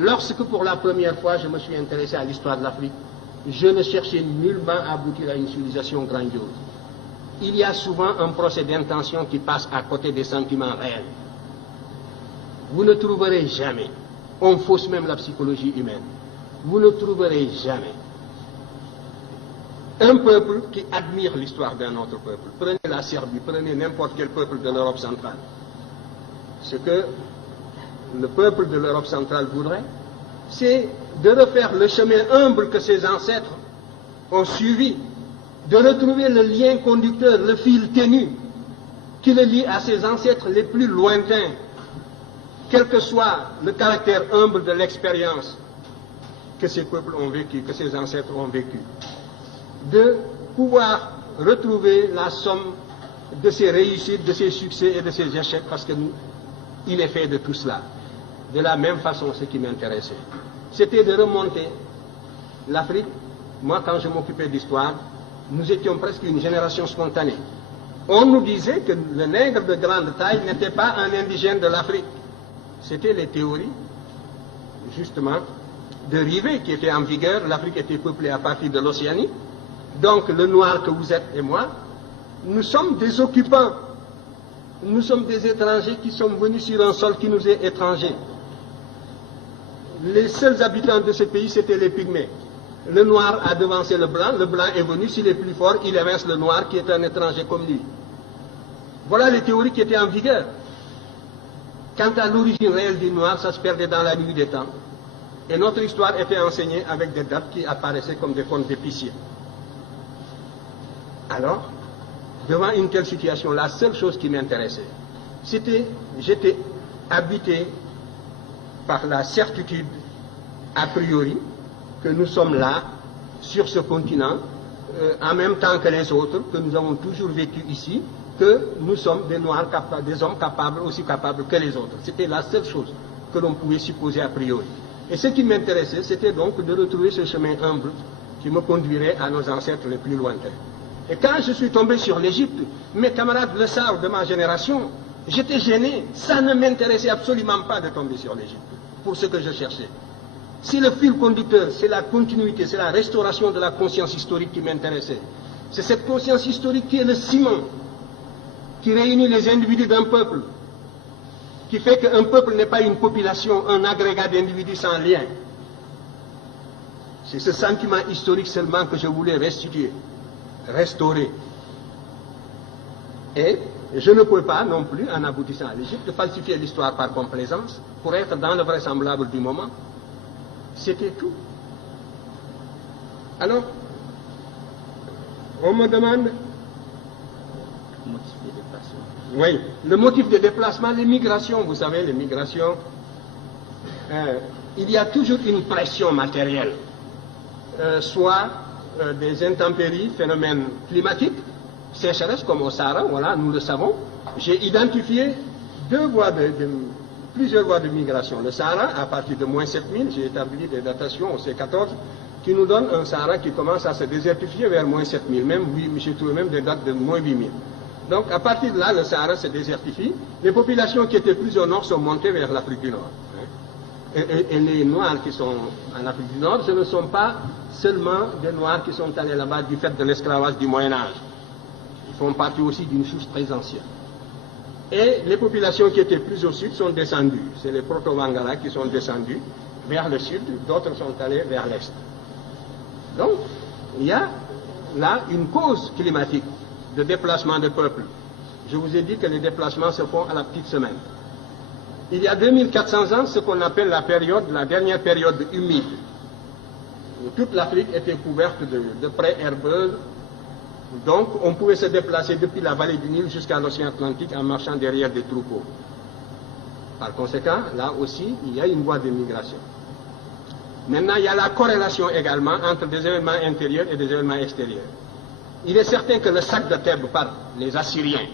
lorsque pour la première fois je me suis intéressé à l'histoire de l'Afrique, je ne cherchais nullement à aboutir à une civilisation grandiose. Il y a souvent un procès d'intention qui passe à côté des sentiments réels. Vous ne trouverez jamais, on fausse même la psychologie humaine, vous ne trouverez jamais un peuple qui admire l'histoire d'un autre peuple. Prenez la Serbie, prenez n'importe quel peuple de l'Europe centrale. Ce que le peuple de l'Europe centrale voudrait, c'est de refaire le chemin humble que ses ancêtres ont suivi, de retrouver le lien conducteur, le fil ténu qui le lie à ses ancêtres les plus lointains, quel que soit le caractère humble de l'expérience que ces peuples ont vécu, que ces ancêtres ont vécu. De pouvoir retrouver la somme de ses réussites, de ses succès et de ses échecs, parce que nous, il est fait de tout cela. De la même façon, ce qui m'intéressait, c'était de remonter l'Afrique. Moi, quand je m'occupais d'histoire, nous étions presque une génération spontanée. On nous disait que le nègre de grande taille n'était pas un indigène de l'Afrique. C'était les théories, justement, de Rivet qui étaient en vigueur. L'Afrique était peuplée à partir de l'Océanie. Donc, le noir que vous êtes et moi, nous sommes des occupants. Nous sommes des étrangers qui sommes venus sur un sol qui nous est étranger. Les seuls habitants de ce pays, c'était les pygmées. Le noir a devancé le blanc est venu, s'il est plus fort, il évince le noir qui est un étranger comme lui. Voilà les théories qui étaient en vigueur. Quant à l'origine réelle du noir, ça se perdait dans la nuit des temps. Et notre histoire était enseignée avec des dates qui apparaissaient comme des contes d'épiciers. Alors, devant une telle situation, la seule chose qui m'intéressait, c'était, j'étais habité par la certitude, a priori, que nous sommes là, sur ce continent, en même temps que les autres, que nous avons toujours vécu ici, que nous sommes des Noirs, des hommes capables, aussi capables que les autres. C'était la seule chose que l'on pouvait supposer a priori. Et ce qui m'intéressait, c'était donc de retrouver ce chemin humble qui me conduirait à nos ancêtres les plus lointains. Et quand je suis tombé sur l'Égypte, mes camarades le savent de ma génération, j'étais gêné. Ça ne m'intéressait absolument pas de tomber sur l'Égypte, pour ce que je cherchais. Si le fil conducteur, c'est la continuité, c'est la restauration de la conscience historique qui m'intéressait. C'est cette conscience historique qui est le ciment, qui réunit les individus d'un peuple, qui fait qu'un peuple n'est pas une population, un agrégat d'individus sans lien. C'est ce sentiment historique seulement que je voulais restituer, restaurer. Et je ne peux pas non plus, en aboutissant à l'Égypte, falsifier l'histoire par complaisance pour être dans le vraisemblable du moment. C'était tout. Alors, on me demande... Oui, le motif de déplacement, les migrations, vous savez, les migrations, il y a toujours une pression matérielle, soit des intempéries, phénomènes climatiques, sécheresse comme au Sahara, voilà, nous le savons. J'ai identifié plusieurs voies de migration. Le Sahara, à partir de moins 7000, j'ai établi des datations au C14, qui nous donnent un Sahara qui commence à se désertifier vers moins 7000, même, j'ai trouvé même des dates de moins 8000. Donc, à partir de là, le Sahara se désertifie. Les populations qui étaient plus au nord sont montées vers l'Afrique du Nord. Et les Noirs qui sont en Afrique du Nord, ce ne sont pas seulement des Noirs qui sont allés là-bas du fait de l'esclavage du Moyen-Âge. Ils font partie aussi d'une source très ancienne. Et les populations qui étaient plus au sud sont descendues. C'est les Proto-Wangara qui sont descendus vers le sud, d'autres sont allés vers l'est. Donc, il y a là une cause climatique de déplacement de peuples. Je vous ai dit que les déplacements se font à la petite semaine. Il y a 2400 ans, ce qu'on appelle la dernière période humide, où toute l'Afrique était couverte de prés herbeuses. Donc, on pouvait se déplacer depuis la vallée du Nil jusqu'à l'océan Atlantique en marchant derrière des troupeaux. Par conséquent, là aussi, il y a une voie de migration. Maintenant, il y a la corrélation également entre des événements intérieurs et des événements extérieurs. Il est certain que le sac de Thèbes par les Assyriens